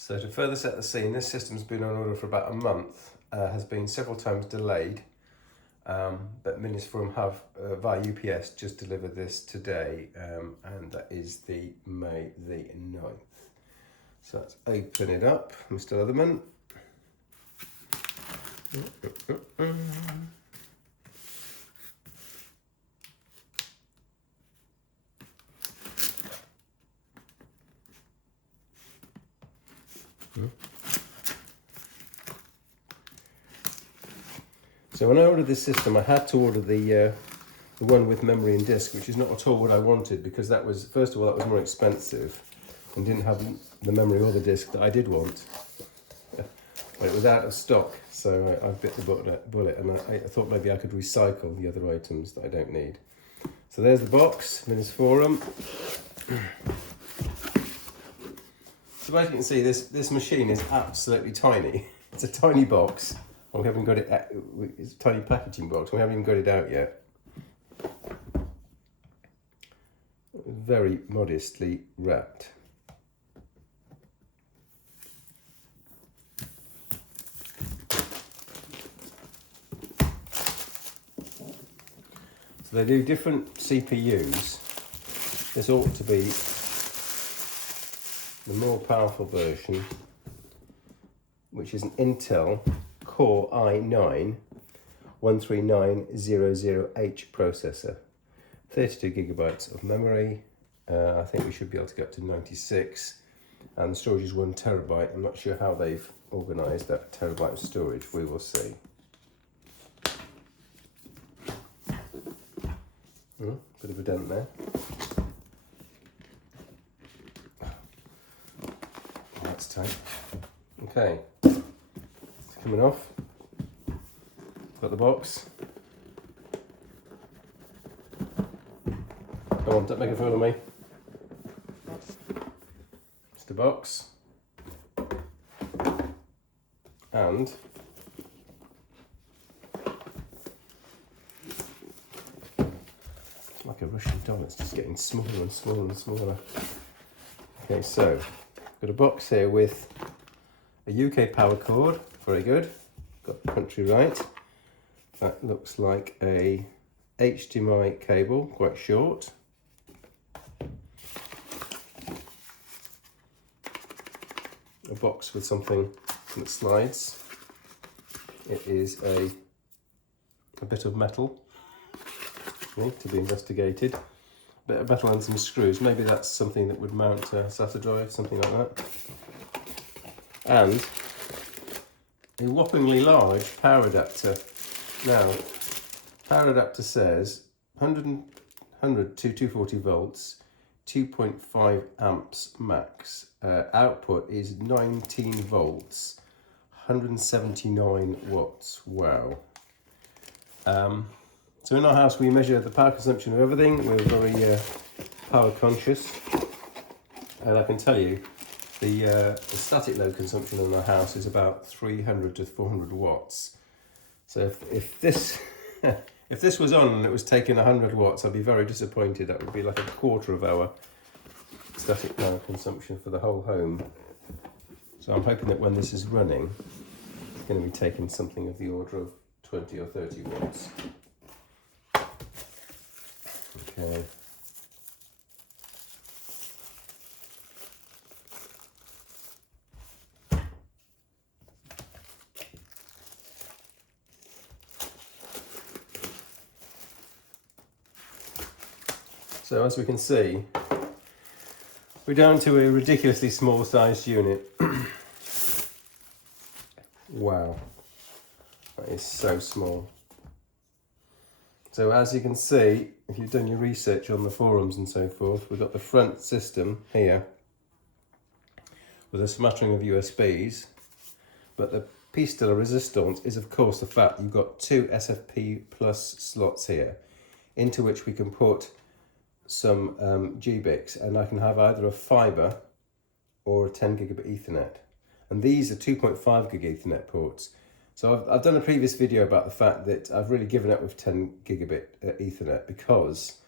So to further set the scene, this system's been on order for about a month, has been several times delayed, but Minisforum have, via UPS, just delivered this today, and that is the May the 9th. So let's open it up, Mr. Leatherman. So when I ordered this system, I had to order the one with memory and disk, which is not at all what I wanted, because that was, first of all, that was more expensive and didn't have the memory or the disk that I did want. But it was out of stock, so I bit the bullet, and I thought maybe I could recycle the other items that I don't need. So there's the box, Minisforum. So as you can see, this machine is absolutely tiny. It's a tiny box. We haven't got it. It's a tiny packaging box. We haven't even got it out yet. Very modestly wrapped. So they do different CPUs. This ought to be the more powerful version, which is an Intel Core i9 13900H processor, 32 gigabytes of memory. I think we should be able to get up to 96, and the storage is 1 terabyte. I'm not sure how they've organised that terabyte of storage. We will see. Bit of a dent there. That's tight. Okay. Coming off, got the box. Come on, don't make a fool of me. It's the box. And it's like a Russian doll, it's just getting smaller and smaller and smaller. Okay, so got a box here with a UK power cord. Very good, got the country right. That looks like a HDMI cable, quite short. A box with something that slides. It is a bit of metal, to be investigated. A bit of metal and some screws. Maybe that's something that would mount a SATA drive, something like that. And a whoppingly large power adapter. Now, power adapter says 100 to 240 volts, 2.5 amps max. Output is 19 volts, 179 watts. Wow. So in our house we measure the power consumption of everything. We're very power conscious, and I can tell you the static load consumption in our house is about 300 to 400 watts. So if this if this was on and it was taking 100 watts, I'd be very disappointed. That would be like a quarter of our static power consumption for the whole home. So I'm hoping that when this is running, it's going to be taking something of the order of 20 or 30 watts. Okay. So as we can see, we're down to a ridiculously small sized unit. Wow, that is so small. So as you can see, if you've done your research on the forums and so forth, we've got the front system here with a smattering of USBs, but the piece de la resistance is of course the fact that you've got 2 SFP plus slots here, into which we can put some GBICs, and I can have either a fibre or a 10 gigabit Ethernet, and these are 2.5 gig Ethernet ports. So I've done a previous video about the fact that I've really given up with 10 gigabit Ethernet because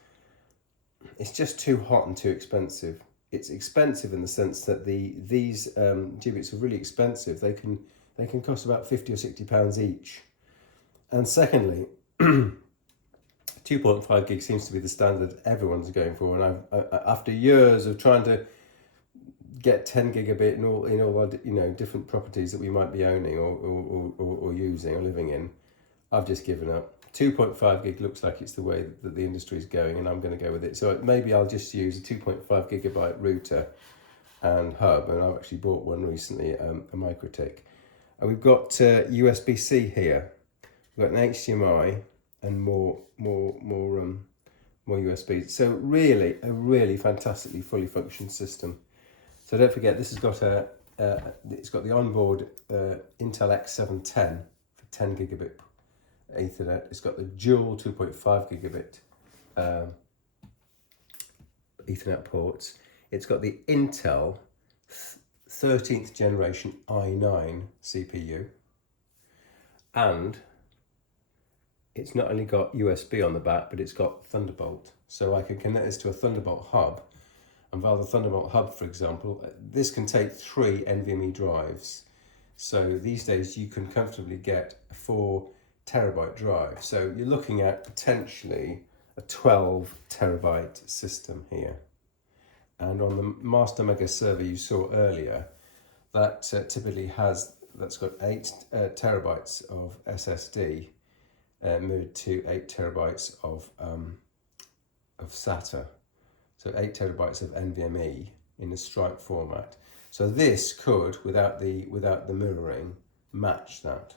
it's just too hot and too expensive. it's expensive in the sense that these gigabytes are really expensive. They can cost about 50 or 60 pounds each. And secondly, 2.5 gig seems to be the standard everyone's going for. And after years of trying to get 10 gigabit in all our, different properties that we might be owning or using or living in, I've just given up. 2.5 gig looks like it's the way that the industry is going, and I'm going to go with it. So maybe I'll just use a 2.5 gigabyte router and hub, and I've actually bought one recently, a MikroTik. And we've got USB-C here. We've got an HDMI and more USB. So really, a really fantastically fully functioning system. So don't forget, this has got it's got the onboard Intel X710 for 10 gigabit Ethernet. It's got the dual 2.5 gigabit Ethernet ports. It's got the Intel 13th generation i9 CPU, and it's not only got USB on the back, but it's got Thunderbolt. So I can connect this to a Thunderbolt hub, and via the Thunderbolt hub, for example, this can take 3 NVMe drives. So these days you can comfortably get a 4 terabyte drive. So you're looking at potentially a 12 terabyte system here. And on the Master Mega server you saw earlier, that typically that's got 8 terabytes of SSD moved to 8 terabytes of SATA. So 8 terabytes of NVMe in the Stripe format. So this could, without the mirroring, match that.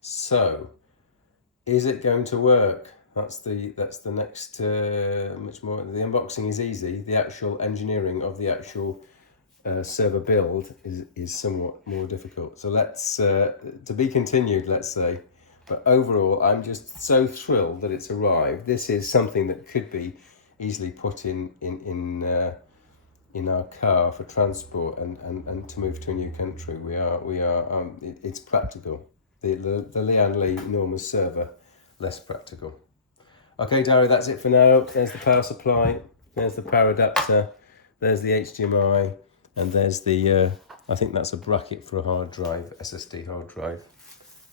So, is it going to work? That's the next much more. The unboxing is easy. The actual engineering of the actual server build is somewhat more difficult. So let's to be continued, let's say. But overall, I'm just so thrilled that it's arrived. This is something that could be easily put in our car for transport and to move to a new country. It's practical. The Lian Li normal server, less practical. Okay, Dario, that's it for now. There's the power supply, there's the power adapter, there's the HDMI, and there's the, I think that's a bracket for a hard drive, SSD hard drive.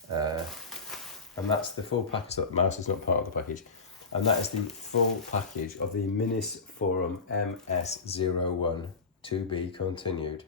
And that's the full package. That mouse is not part of the package. And that is the full package of the Minisforum MS-01 to be continued.